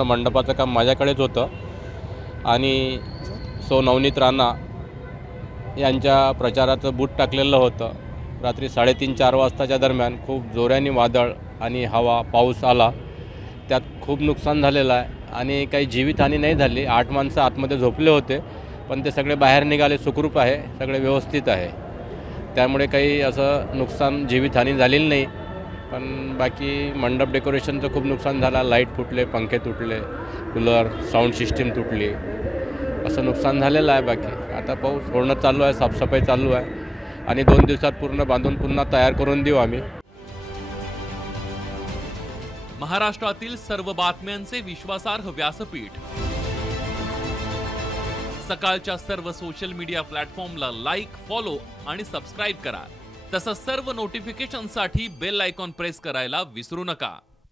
पूर्ण मंडपाचं काम माझ्याकडेच होतं आणि सौ नवनीत राणा यांच्या प्रचाराचं बूट टाकलेलं होतं। रात्री 3:30-4 वाजताच्या दरम्यान खूप जोराने वादळ आणि हवा पाऊस आला, त्यात खूप नुकसान झालेलं आहे आणि काही जीवितहानी नाही झाली। 8 माणसं आतमध्ये झोपले होते, पण ते सगळे बाहेर निघाले, सुखरूप आहे, सगळे व्यवस्थित आहे, त्यामुळे काही असं नुकसान जीवितहानी झालेली नाही। पण बाकी मंडप डेकोरेशनचं खूप नुकसान झालं, लाईट फुटले, पंखे तुटले, कूलर साऊंड सिस्टीम तुटली, असं नुकसान झालेलं आहे। बाकी आता पाऊस सोडणं चालू आहे, साफसफाई चालू आहे आणि 2 दिवसात पूर्ण बांधून पुन्हा तयार करून देऊ आम्ही। महाराष्ट्रातील सर्व बातम्यांचे विश्वासार्ह व्यासपीठ, सकाळच्या सर्व सोशल मीडिया प्लॅटफॉर्मला लाईक, फॉलो आणि सबस्क्राईब करा। तसंच सर्व नोटिफिकेशनसाठी बेल आयकॉन प्रेस करायला विसरू नका।